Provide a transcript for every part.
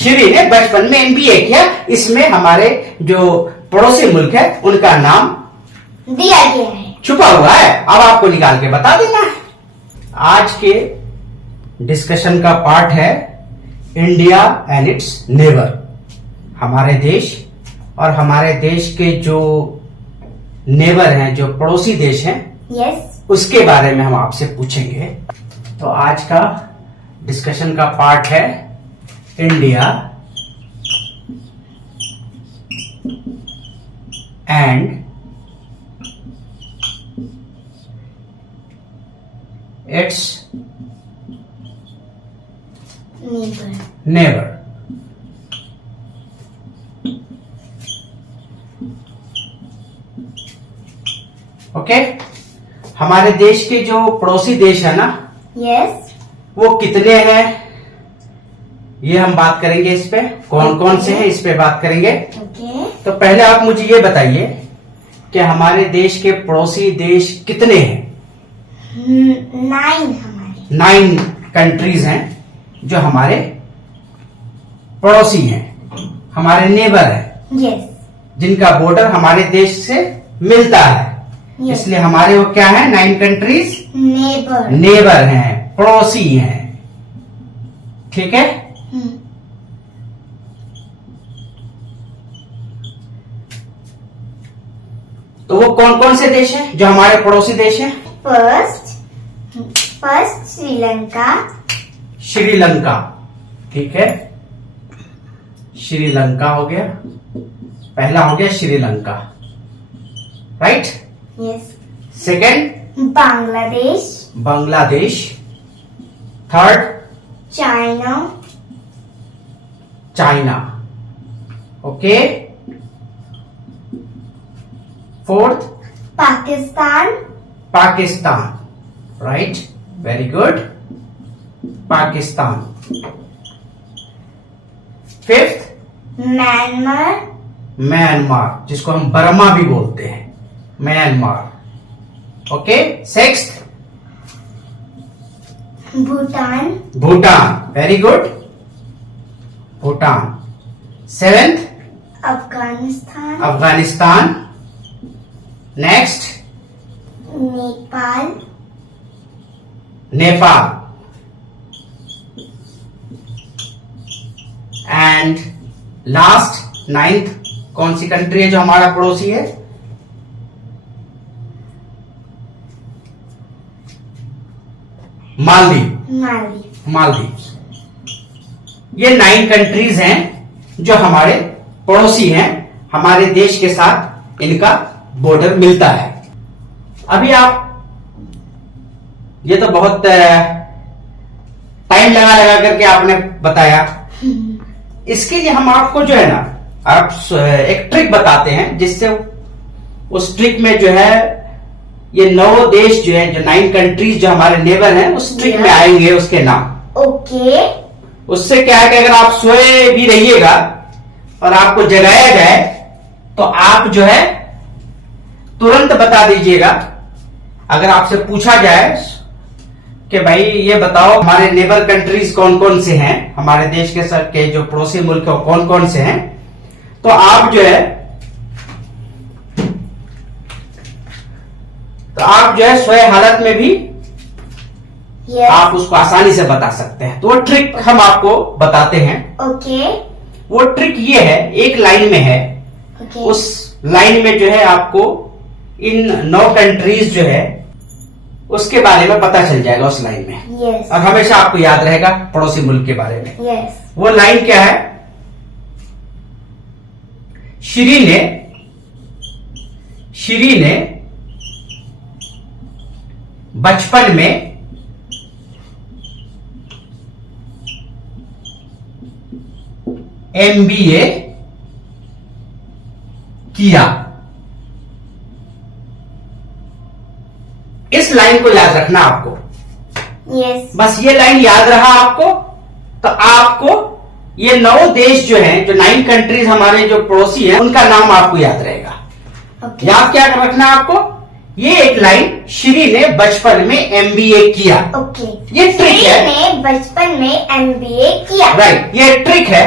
श्री ने बचपन में एमबीए किया। इसमें हमारे जो पड़ोसी मुल्क है उनका नाम दिया गया है, छुपा हुआ है। अब आपको निकाल के बता देना है। आज के डिस्कशन का पार्ट है इंडिया एंड इट्स नेबर। हमारे देश और हमारे देश के जो नेबर हैं, जो पड़ोसी देश हैं, यस, उसके बारे में हम आपसे पूछेंगे। तो आज का डिस्कशन का पार्ट है India and it's neighbour. Okay, हमारे देश के जो पड़ोसी देश है ना, यस, वो कितने हैं ये हम बात करेंगे। इस पे कौन कौन से हैं इस पे बात करेंगे। ओके, तो पहले आप मुझे ये बताइए कि हमारे देश के पड़ोसी देश कितने हैं। 9 हमारे 9 कंट्रीज हैं जो हमारे पड़ोसी हैं, हमारे नेबर हैं, यस, जिनका बॉर्डर हमारे देश से मिलता है। यस, इसलिए हमारे वो क्या है, 9 कंट्रीज नेबर, नेबर हैं, पड़ोसी हैं। ठीक है, तो वो कौन कौन से देश हैं जो हमारे पड़ोसी देश हैं। फर्स्ट श्रीलंका, श्रीलंका, ठीक है, श्रीलंका हो गया, पहला हो गया Sri Lanka, right. Yes, second Bangladesh, Bangladesh, third China, China, okay, fourth Pakistan, Pakistan, right, very good, Pakistan. Fifth Myanmar, Myanmar, जिसको हम बर्मा भी बोलते हैं, Myanmar, okay. Sixth Bhutan, Bhutan, very good, Bhutan. Seventh Afghanistan, Afghanistan. Next Nepal, Nepal. And last 9th कौन सी कंट्री है जो हमारा पड़ोसी है। मालदीव, मालदीव, मालदीव। ये 9 कंट्रीज हैं जो हमारे पड़ोसी हैं, हमारे देश के साथ इनका बॉर्डर मिलता है। अभी आप ये तो बहुत टाइम लगा लगा करके आपने बताया। इसके लिए हम आपको जो है ना, आप एक ट्रिक बताते हैं, जिससे उस ट्रिक में जो है ये 9 देश जो है, जो 9 कंट्रीज जो हमारे नेबर हैं, उस ट्रिक में आएंगे उसके नाम। ओके, उससे क्या है कि अगर आप सोए भी रहिएगा और आपको जगाया जाए तो आप जो है तुरंत बता दीजिएगा। अगर आपसे पूछा जाए कि भाई ये बताओ हमारे नेबर कंट्रीज कौन कौन से हैं, हमारे देश के साथ के जो पड़ोसी मुल्क है कौन कौन से हैं, तो आप जो है सोए हालत में भी आप उसको आसानी से बता सकते हैं। तो वो ट्रिक हम आपको बताते हैं। ओके, वो ट्रिक ये है, एक लाइन में है, ओके, उस लाइन में जो है आपको इन 9 कंट्रीज जो है उसके बारे में पता चल जाएगा उस लाइन में। यस, और हमेशा आपको याद रहेगा पड़ोसी मुल्क के बारे में। यस, वो लाइन क्या है, श्री ने बचपन में एमबीए किया। इस लाइन को याद रखना आपको। यस, बस ये लाइन याद रहा आपको, तो आपको ये 9 देश जो हैं, जो 9 कंट्रीज हमारे जो पड़ोसी हैं, उनका नाम आपको याद रहेगा। ओके, याद क्या रखना आपको, ये एक लाइन, श्री ने बचपन में एमबीए किया। ओके, ये ट्रिक है। ने बचपन में एमबीए किया। राइट, ये ट्रिक है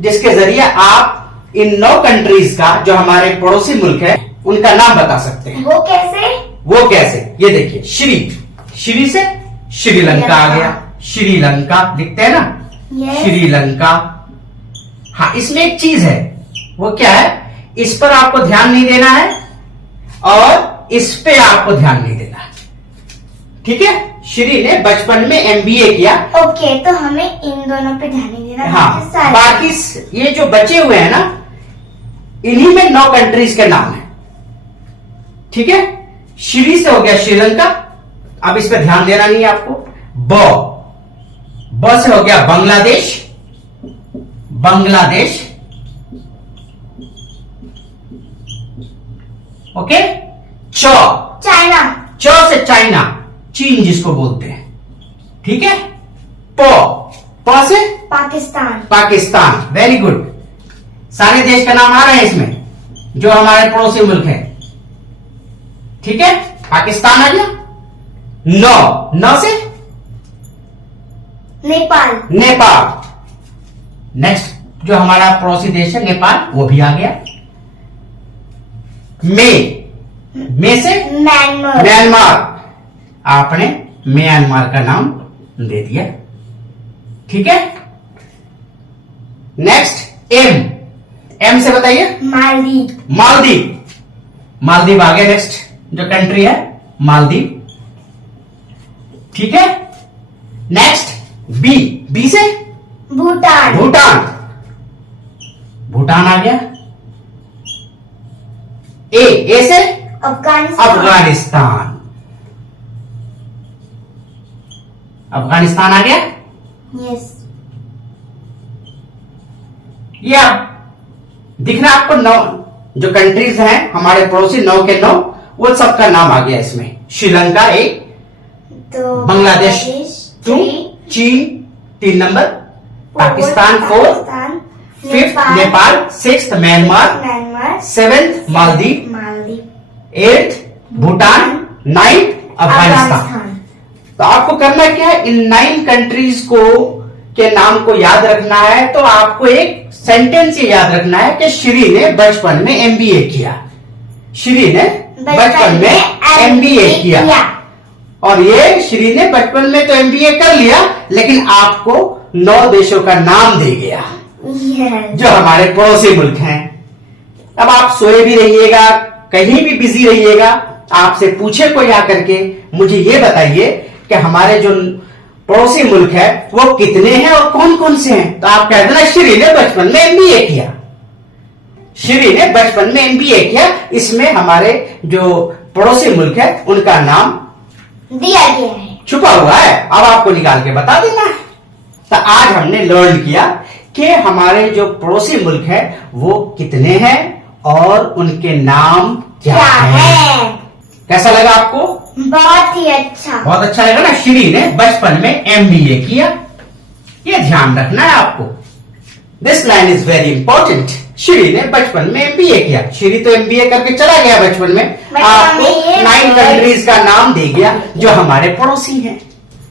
जिसके जरिए आप इन 9 कंट्रीज का, जो हमारे पड़ोसी मुल्क है, उनका नाम बता सकते हैं। वो कैसे? वो कैसे, ये देखिए, श्री से श्रीलंका आ गया, श्रीलंका लिखते हैं ना, Yes. श्रीलंका। हाँ, इसमें एक चीज है, वो क्या है, इस पर आपको ध्यान नहीं देना है और इस पे आपको ध्यान नहीं देना है, ठीक है। श्री ने बचपन में MBA किया। ओके, तो हमें इन दोनों पे ध्यान नहीं देना। हाँ, बाकी ये जो बचे हुए हैं ना, इन्हीं में 9 कंट्रीज के नाम है, ठीक है। श्री से हो गया श्रीलंका, अब इस पे ध्यान देना नहीं है आपको। ब से हो गया बांग्लादेश, बांग्लादेश, ओके। चाइना, च से चाइना, चीन जिसको बोलते हैं, ठीक है। प से पाकिस्तान, पाकिस्तान, वेरी गुड। सारे देश का नाम आ रहे हैं इसमें जो हमारे पड़ोसी मुल्क है, ठीक है। पाकिस्तान आ गया। न से नेपाल, नेपाल, नेक्स्ट जो हमारा पड़ोसी देश है नेपाल, वो भी आ गया। में से म्यांमार, म्यांमार, आपने म्यांमार का नाम दे दिया, ठीक है। नेक्स्ट एम से बताइए। मालदीव, मालदीव, मालदीव आ गया। नेक्स्ट जो कंट्री है मालदीव, ठीक है। नेक्स्ट बी से भूटान, भूटान, भूटान आ गया। ए से अफगानिस्तान, अफगानिस्तान, अफगानिस्तान आ गया। यस। या दिखना आपको 9 जो कंट्रीज हैं हमारे पड़ोसी, 9 के 9, वो सबका नाम आ गया इसमें। श्रीलंका 1, तो बांग्लादेश 2, चीन 3 number, Pakistan 4, Pakistan, 5th Nepal, 6th Myanmar, Myanmar, 7th Maldives, Maldives, 8th Bhutan, 9th Afghanistan. तो आपको करना क्या है, इन 9 कंट्रीज को के नाम को याद रखना है। तो आपको एक सेंटेंस ये याद रखना है कि श्री ने बचपन में MBA किया, श्री ने बचपन में MBA किया। और ये श्री ने बचपन में तो MBA कर लिया, लेकिन आपको 9 देशों का नाम दे गया यस। जो हमारे पड़ोसी मुल्क हैं। अब आप सोए भी रहिएगा, कहीं भी बिजी रहिएगा, आपसे पूछे कोई आकर के मुझे ये बताइए कि हमारे जो पड़ोसी मुल्क है वो कितने हैं और कौन कौन से हैं, तो आप कह देना श्री ने बचपन में MBA किया, श्री ने बचपन में MBA किया। इसमें हमारे जो पड़ोसी मुल्क है उनका नाम दिया गया है, छुपा हुआ है, अब आपको निकाल के बता देना है। तो आज हमने लर्न किया कि हमारे जो पड़ोसी मुल्क है वो कितने हैं और उनके नाम क्या है। कैसा लगा आपको? बहुत ही अच्छा। बहुत अच्छा लगा ना। श्री ने बचपन में MBA किया, ये ध्यान रखना है आपको। This line is very important. Shri ने बचपन में MBA किया, श्री तो MBA करके चला गया बचपन में, आपको 9 कंट्रीज का नाम दे गया जो हमारे पड़ोसी हैं।